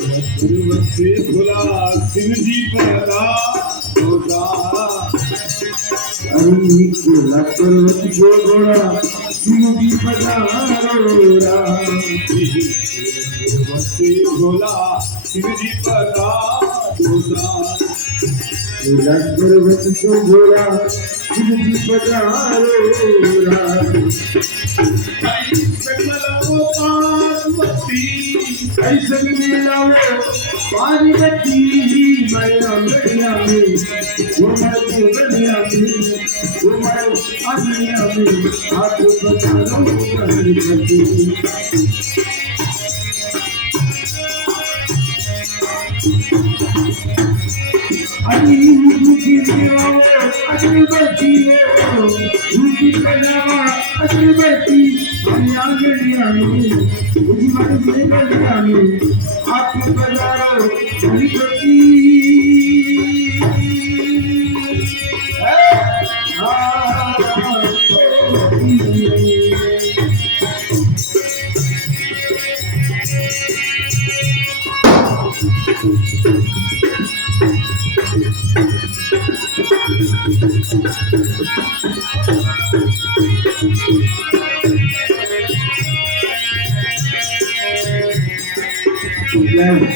से भुला सिंह जी पैदा होगा पर्वत जो घोड़ा सिंह जी पधारोरा पर्वत से भोला सिंह जी पैदा होगा पर्वत जो घोड़ा सिंह जी पधारोरा ऐसे मिलाओ पार्वती मैया मैया में उमर दुनिया में उमर दुनिया में हाथ बचाओ पार्वती अली मुझे दियो अगरबत्ती मुझे पहनावा अगरबत्ती मैया मैया में उमर दुनिया में हाथ बजाओ पार्वती Yeah.